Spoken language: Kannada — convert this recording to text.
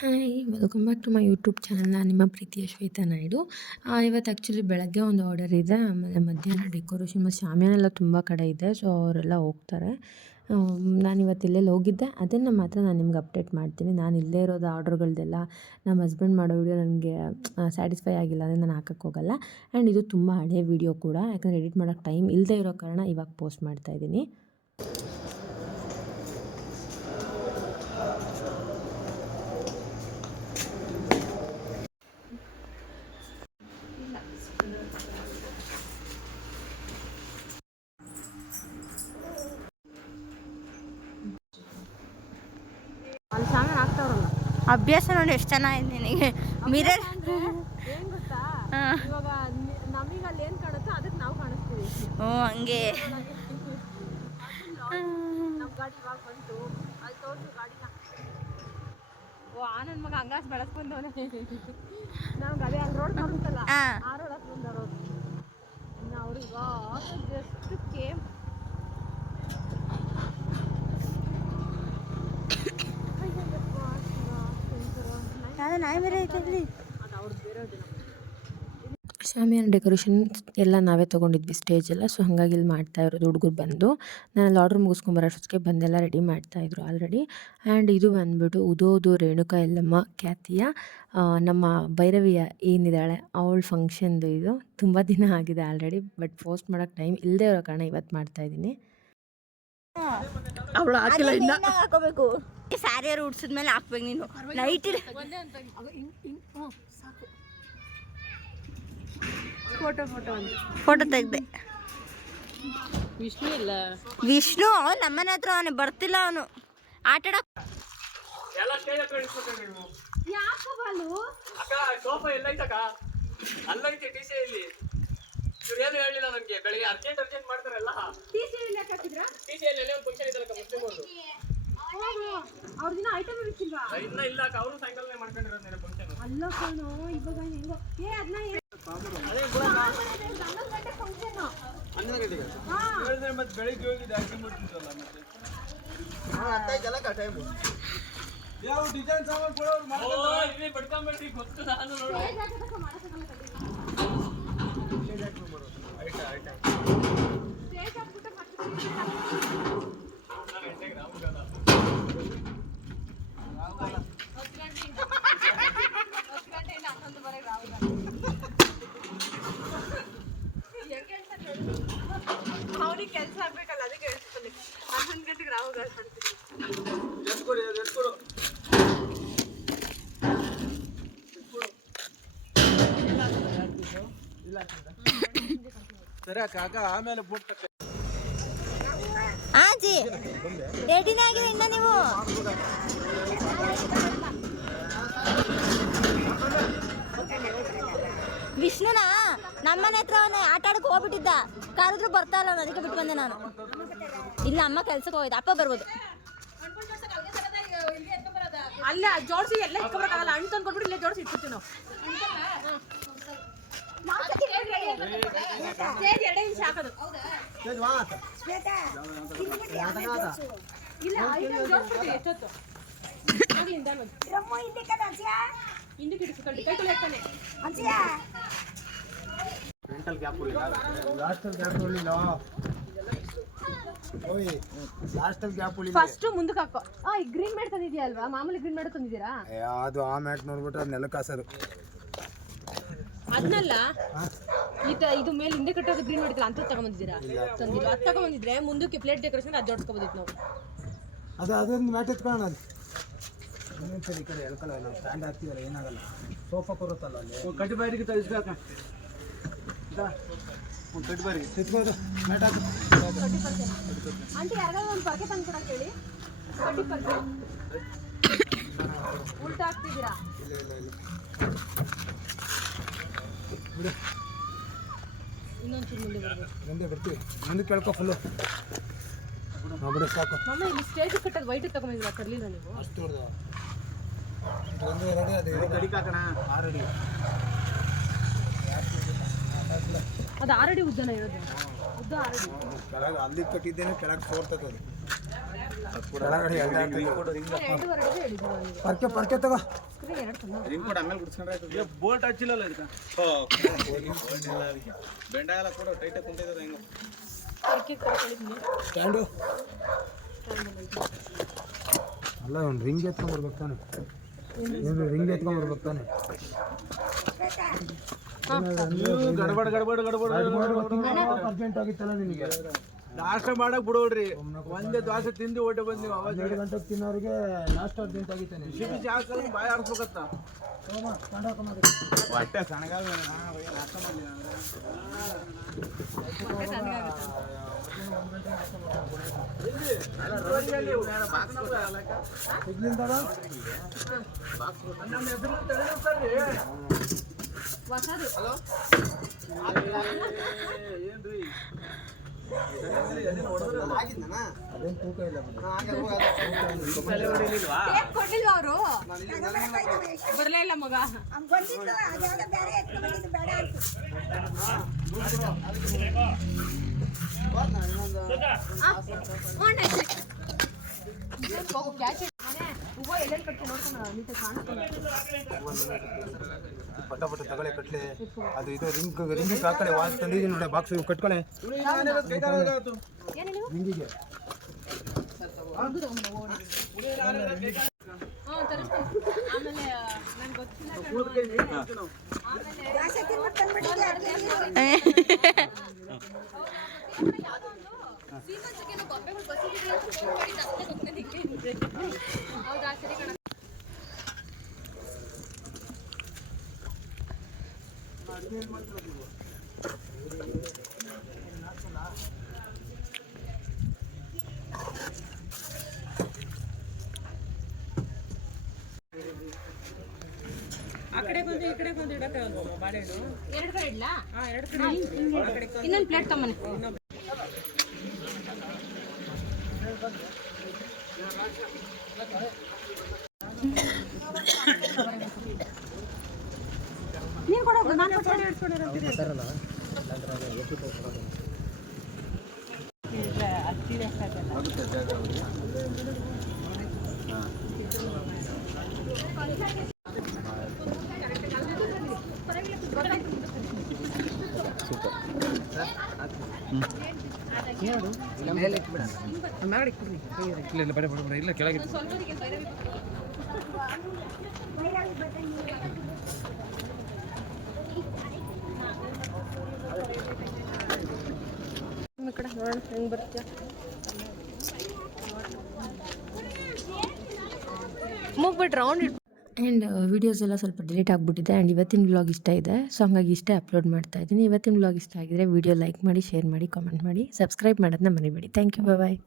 Hi welcome back to my YouTube channel. ನಾನು ನಿಮ್ಮ ಪ್ರೀತಿಯ ಶ್ವೇತಾ ನಾಯ್ಡು. ಇವತ್ತು ಆ್ಯಕ್ಚುಲಿ ಬೆಳಗ್ಗೆ ಒಂದು ಆರ್ಡರ್ ಇದೆ, ಆಮೇಲೆ ಮಧ್ಯಾಹ್ನ ಡೆಕೋರೇಷನ್ ಮತ್ತು ಶಾಮಿಯಾನ ತುಂಬ ಕಡೆ ಇದೆ. ಸೊ ಅವರೆಲ್ಲ ಹೋಗ್ತಾರೆ. ನಾನು ಇವತ್ತು ಎಲ್ಲೆಲ್ಲಿ ಹೋಗಿದ್ದೆ ಅದನ್ನು ಮಾತ್ರ ನಾನು ನಿಮ್ಗೆ ಅಪ್ಡೇಟ್ ಮಾಡ್ತೀನಿ. ನಾನು ಇಲ್ಲದೇ ಇರೋದು ಆರ್ಡ್ರ್ಗಳದ್ದೆಲ್ಲ ನಮ್ಮ ಹಸ್ಬೆಂಡ್ ಮಾಡೋ ವಿಡಿಯೋ ನನಗೆ ಸ್ಯಾಟಿಸ್ಫೈ ಆಗಿಲ್ಲ ಅಂದರೆ ನಾನು ಹಾಕೋಕ್ಕೆ ಹೋಗಲ್ಲ. ಆ್ಯಂಡ್ ಇದು ತುಂಬ ಹಳೆಯ ವಿಡಿಯೋ ಕೂಡ, ಯಾಕಂದರೆ ಎಡಿಟ್ ಮಾಡೋಕ್ಕೆ ಟೈಮ್ ಇಲ್ಲದೇ ಇರೋ ಕಾರಣ ಇವಾಗ ಪೋಸ್ಟ್ ಮಾಡ್ತಾಯಿದ್ದೀನಿ. ಅಭ್ಯಾಸ ನೋಡಿ ಎಷ್ಟು ಚೆನ್ನಾಗಿದೆ ನಿನಗೆ. ಮಿರರ್ ಇವಾಗ ನಮಗೆ ಅಲ್ಲಿ ಏನು ಕಾಣುತ್ತೋ ಅದಕ್ಕೆ ನಾವು ಕಾಣಿಸ್ತೀವಿ. ಓ ಹಂಗೆ. ನಮ್ಮ ಗಾಡಿ ಇವಾಗ ಬಂತು, ಅಲ್ಲಿ ತೋರಿಸು ಗಾಡಿನ. ಓ ನನ್ನ ಮಗ ಹಂಗಾಸ್ ಬೆಳೆಸ್ಕೊಂಡವನೇ. ನಮ್ಗೆ ಅದೇ ಅಲ್ಲಿ ರೋಡ್ ಕಾಣುತ್ತಲ್ಲ, ಆ ರೋಡ್ ಹತ್ರ ಬಂದವರು. ಇನ್ನು ಅವರು ಇವಾಗ ಜಸ್ಟ್ ಕೇಮ್. ಶಾಮಿಯಾನ ಡೆಕೋರೇಷನ್ ಎಲ್ಲ ನಾವೇ ತೊಗೊಂಡಿದ್ವಿ ಸ್ಟೇಜ್ ಎಲ್ಲ. ಸೊ ಹಾಗಾಗಿ ಇಲ್ಲಿ ಮಾಡ್ತಾ ಇರೋದು ಹುಡುಗರು ಬಂದು. ನಾನು ಅಲ್ಲಿ ಆರ್ಡ್ರ್ ಮುಗಿಸ್ಕೊಂಬರೋಷ್ಟೊತ್ತಿಗೆ ಬಂದೆಲ್ಲ ರೆಡಿ ಮಾಡ್ತಾಯಿದ್ರು ಆಲ್ರೆಡಿ. ಆ್ಯಂಡ್ ಇದು ಬಂದ್ಬಿಟ್ಟು ಉದೋದು ರೇಣುಕಾ ಎಲ್ಲಮ್ಮ ಖ್ಯಾತಿಯ ನಮ್ಮ ಭೈರವಿಯ ಏನಿದ್ದಾಳೆ ಅವಳ ಫಂಕ್ಷನ್ದು. ಇದು ತುಂಬ ದಿನ ಆಗಿದೆ ಆಲ್ರೆಡಿ, ಬಟ್ ಪೋಸ್ಟ್ ಮಾಡೋಕ್ಕೆ ಟೈಮ್ ಇಲ್ಲದೆ ಇರೋ ಕಾರಣ ಇವತ್ತು ಮಾಡ್ತಾಯಿದ್ದೀನಿ. ಅವಳು ಹಾಕಿಲ್ಲ, ಇನ್ನ ಹಾಕೋಬೇಕು. ಸ್ಯಾರಿಯರ್ ಉಡ್ಸಿದ್ಮೇಲೆ ಹಾಕ್ಬೇಕು ನೀನು. Night photo ತೆಗ್ದೆ. ವಿಷ್ಣು ನಮ್ಮನೆ ಹತ್ರ ಅವನು ಬರ್ತಿಲ್ಲ, ಅವನು ಆಟ ಏನು ಹೇಳಿಲ್ಲ ನನಗೆ. ಬೆಳಿಗ್ಗೆ ಅರ್ಜೆಂಟ್ ಮಾಡ್ತಾರಲ್ಲ, ಅವ್ರದಿನ ಐಟಮ್ ಇರ್ತಿಲ್ವಾ? ಇನ್ನ ಇಲ್ಲ, ಅವರು ಸಾಯಂಕಾಲ ಮಾಡ್ಕೊಂಡಿರೋದು ಫಂಕ್ಷನ್ ಅಲ್ಲ ಕಣೋ. ಇವಾಗ ಹೆಂಗೋ ಅದನ್ನ ಮತ್ತೆ ಬೆಳಿಗ್ಗೆ ಹೋಗಿದ್ದು ಆಕ್ಟಿಂಗ್ ಮಾಡ್ತಿದ್ದಲ್ಲ. ಮತ್ತೆ ಯಾವ ಡಿಸೈನ್ ಸಾಮಾನು ಕೊಡೋರು ಬಡ್ಕೊಂಡ್ಬಿಟ್ರಿ ಗೊತ್ತು. ನಾನು ಅವ್ರಿಗೆ ಕೆಲಸ ಆಗ್ಬೇಕಲ್ಲ, ಅದಕ್ಕೆ ಹೇಳ್ತೀನಿ 11 ಗಂಟೆಗೆ ರಾಹುಲ್ ಗಾಡಿ ಮಾಡ್ತೀನಿ. ಸರಿ ಕಾಕ, ಆಮೇಲೆ ಬೋಟ್ ಆಜಿ ರೆಡಿನೇ ಆಗಿದೆ ಇನ್ನ ನೀವು. ವಿಷ್ಣುನಾ ನಮ್ಮನೆ ಹತ್ರ ಅವನೇ ಆಟ ಆಡಕ್ಕೆ ಹೋಗ್ಬಿಟ್ಟಿದ್ದ, ಕರೆದ್ರು ಬರ್ತಾ ಇಲ್ಲ ಅವನು, ಅದಕ್ಕೆ ಬಿಟ್ಟು ಬಂದೆ ನಾನು. ಇಲ್ಲ ಅಮ್ಮ ಕೆಲ್ಸಕ್ಕೆ ಹೋಗಿದ್ದ, ಅಪ್ಪ ಬರ್ಬೋದು. ಅಲ್ಲ ಜೋಡಿಸಿ ಎಲ್ಲ ಇಟ್ಕೊಬರಕ್ಕಾಗಲ್ಲ, ಹಣ್ಣು ತಂದು ಕೊಟ್ಬಿಟ್ಟು ಇಲ್ಲೇ ಜೋಡಿಸಿ ಇಟ್ಬಿಡ್ತೀವಿ ನಾವು. ಎರಡೇ ನಿಮಿಷ ಹಾಕೋದು. ಇಲ್ಲ ಜೋಡಿಸ್ಬಿಡ್ತೀವಿ ಎಷ್ಟೊತ್ತು. ಹಿಂದಕ್ಕೆ ಇಟ್ಕೊಂಡು ಕೈ ತೊಳೆ ಇರ್ತಾನೆ. ಫಸ್ಟ್ ಮುಂದಕ್ಕೆ ಹಾಕೋ. ಈ ಗ್ರೀನ್ ಮ್ಯಾಟ್ ತಂದಿದ್ಯಾ ಅಲ್ವಾ? ಮಾಮೂಲಿ ಗ್ರೀನ್ ಮ್ಯಾಟ್ ತಂದಿದ್ದೀರಾ? ಅದು ಆ ಮ್ಯಾಟ್ ನೋಡ್ಬಿಟ್ರೆ ಅದು ನೆಲಕ್ಕೆ ಹಾಸೋದು. ಅದನ್ನಲ್ಲ, ಇದು ಮೇಲೆ ಹಿಂದೆ ಕಟ್ಟೋದು ಗ್ರೀನ್ ಮ್ಯಾಟ್ ಅಂತ ತಗೊಂಬಂದಿದ್ದೀರಾ? ತಂದಿಲ್ಲ. ಅದು ತಗೊಂಬಂದಿದ್ರೆ ಮುಂದಕ್ಕೆ ಪ್ಲೇಟ್ ಡೆಕೋರೇಷನ್ ಅದು ಜೋಡಿಸ್ಕೊಬೋದಿತ್ತು ನಾವು. ಅದೊಂದು ಮ್ಯಾಟ್ ಎತ್ಕೊಳ್ಳೋಣ. ಅಲ್ಲಿ ಇನ್ನೊಂದ್ಸರಿ ಈ ಕಡೆ ಎಳ್ಕೊಳ್ಳೋ, ನಾವು ಸ್ಟ್ಯಾಂಡ್ ಹಾಕ್ತೀವಲ್ಲ, ಏನಾಗಲ್ಲ. ಸೋಫಾ ಕೊರುತ್ತಲ್ಲ ಅಲ್ಲಿ ಕಟ್ಟಿ ಬಾರಿಗೆ ತರಿಸ್ಕಾಕ. ಕಟ್ಟಿ ಬಾರಿಗೆ ಎತ್ಕೋದು ಮ್ಯಾಟ್ ಹಾಕಿ. ಆಂಟಿ ಯಾರಿಗಾದ್ರು ಒಂದು ಪರ್ಕೆ ತಂದು ಕೊಡಕ್ಕೆ ಹೇಳಿ. ಕಟ್ಟಿ ಪರ್ಕೆ ಉಲ್ಟಾ ಹಾಕ್ತಿದ್ದೀರಾ? ಇನ್ನೊಂಚೂರು ಮುಂದೆ ಬರ್ತೀವಿ. ಮುಂದೆ ಕೇಳ್ಕೊ ಫುಲ್ಲು ಬಿಡಿ ಸಾಕು. ಮಮ್ಮ ಇಲ್ಲಿ ಸ್ಟೇಜ್ ಕಟ್ಟೋದು ವೈಟ್ ತಗೊಂಡಿಲ್ಲ, ತರಲಿಲ್ಲ ನೀವು? ಅಷ್ಟು ರೆಡಿ. ಅದು ರೆಡಿ ಹಾಕೋಣ. 6 ಅಡಿ. ಅದು 6 ಅಡಿ ಉದ್ದನ ಇರೋದು? ಉದ್ದ 6 ಅಡಿ. ಕೆಳಗೆ ಅಲ್ಲಿ ಕಟ್ಟಿದ್ದೇನೆ, ಕೆಳಗೆ ಸೋರ್ತದೆ ಅದು. ಕೆಳಗಡೆ ಪರ್ಕೆ ತಗೋ ಬೋಲ್ಟ್ ಹಚ್ಚಿಲ್ಲಲ್ಲ ಇದಕ್ಕೆ ಬೆಂಡ ಎಲ್ಲ ಕೂಡ ಟೈಟಾಗಿ ಕುಂತಿದ್ದಾರೆ ಹೆಂಗ ಸ್ಟ್ಯಾಂಡು ಅಲ್ಲ ಒಂದು ರಿಂಗ್ ಎತ್ಕೊಂಡ್ಬರ್ಬೇಕು ತಾನೆ ರಿಂಗ್ ಎತ್ಕೊಂಡ್ಬರ್ಬೇಕು ತಾನೆ ಗಡಬಡ ಅರ್ಜೆಂಟ್ ಆಗಿತ್ತಲ್ಲ ನಿನಗೆ ನಾಷ್ಟ ಮಾಡಕ್ ಬಿಡೋಡ್ರಿ ಒಂದೇ ದೋಸೆ ತಿಂದು ಹೊಟ್ಟೆ ಬಂದ್ ನೀವು ಅವಾಗ 2 ಗಂಟೆಗೆ ತಿನ್ನೋರಿಗೆ ನಾಷ್ಟ ಅರ್ಜೆಂಟ್ ಆಗಿತ್ತಾನೆ ಬಿಸಿ ಹಾಕಲ್ಲ ಬಾಯಿ ಆಡ್ಸ್ಬೇಕತ್ತ ಹೊಟ್ಟೆ ಸಣ್ಣಗಾಲ ನಾಷ್ಟ ಮಾಡಲಿ ಏನ್ರಿ ಅದೇನು ತೂಕ ಇಲ್ಲ ಕೊಡ್ಲಿಲ್ವಾ ಅವರು ಬರ್ಲೇ ಇಲ್ಲ ಮಗ ಪಟ ತಗೊಳ್ಳೆ ಕಟ್ಲೆ ಅದು ಇದು ರಿಂಗಿಗೆ ಹಾಕಳೆ ವಾಸ್ ತಂದಿದ್ದೀನಿ ನೋಡಿ ಬಾಕ್ಸ್ ಕಟ್ಕೊಳ್ಳೆ ರಿಂಗಿಗೆ ಆ ಕಡೆ ಬಂದು ಈ ಕಡೆ ಬಂದು ಇಡಕ್ಕೆ ಬಾಳೆಹಣ್ಣು 2 ಕಡೆ ಇಡ್ಲಾ? 2 ಕಡೆ ಇನ್ನೊಂದು ಪ್ಲೇಟ್ ತಮ್ಮನೆ ನೀನು ಕೊಡೋದು ನಾನು ಕೊಡ್ತಾರೆ ಇಲ್ಲ ಕೆಳಗೆ ಮುಗ್ಬಿಟ್ಟು ರೌಂಡ್ ಆ್ಯಂಡ್ ವೀಡಿಯೋಸ್ ಎಲ್ಲ ಸ್ವಲ್ಪ ಡಿಲೀಟ್ ಆಗಿಬಿಟ್ಟಿದೆ ಆ್ಯಂಡ್ ಇವತ್ತಿನ ವ್ಲಾಗ್ ಇಷ್ಟ ಇದೆ ಸೊ ಹಂಗಾಗಿ ಇಷ್ಟೇ ಅಪ್ಲೋಡ್ ಮಾಡ್ತಾ ಇದ್ದೀನಿ. ಇವತ್ತಿನ ವ್ಲಾಗ್ ಇಷ್ಟ ಆಗಿದ್ರೆ ವಿಡಿಯೋ ಲೈಕ್ ಮಾಡಿ, ಶೇರ್ ಮಾಡಿ, ಕಾಮೆಂಟ್ ಮಾಡಿ, ಸಬ್ಸ್ಕ್ರೈಬ್ ಮಾಡೋದನ್ನ ಮರಿಬೇಡಿ. Thank you, bye.